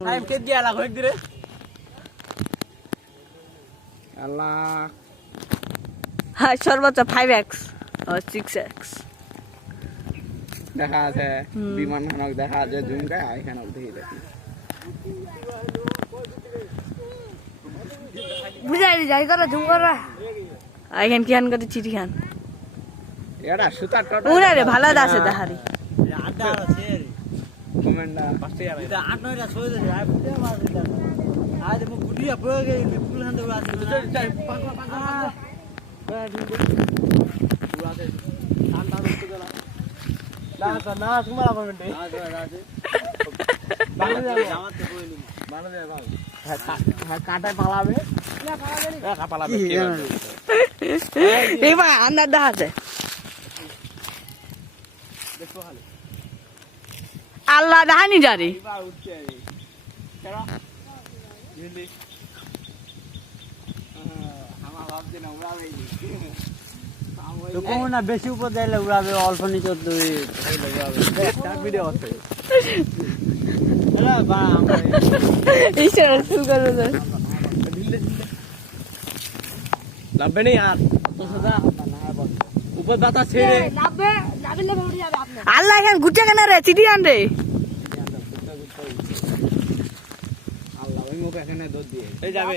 time কে দিয়া লাগ হই দিরে আল্লাহ হ্যাঁ সর্বোচ্চ 5x or 6x দেখা আছে বিমান খানক দেখা আছে জুমকায় আইখানক দেখি দেখি বুঝাই যাই করে জুম করা আইখান কি আন করে চিঠি খান এটা সুতার টটা ওরা রে ভালো আছে দেখারি আড্ডা আছে রে কমেন্ডা এটা 8-9টা ছয় দে আই ফুটে মার দিতা আজ মু গুডিয়া বয়ে গই ফুল হান্দে উড়া আছে পাগলা পাগলা উড়া আছে টান টান উঠতে গেল না তোমার কমেন্টে বাংলা জামাত তো কইলি বাংলা দে ভাই হ্যাঁ কাটায় পালাবে পালাবে এই ভাই আন্দার দেখা আছে দেখো হালে আল্লাহ দেখানি জারি এবার উঠছে রে কেন হিন্দি আমার ভাবতে না উড়াবে তো কোন না বেশি উপর যাইলে উড়াবে অল্প নিচে তুই উড়াবে একটা ভিডিও আছে আরে বা ইশারা সুগার ওদের লাভবে নেই আর তো সদা উপর দাতা ছেড়ে আল্লাহ এখান ঘুরছে কেন রে চিঠি আন রে আল্লাহ ওই মুখ এখানে দৌড় দিয়ে এই যাবে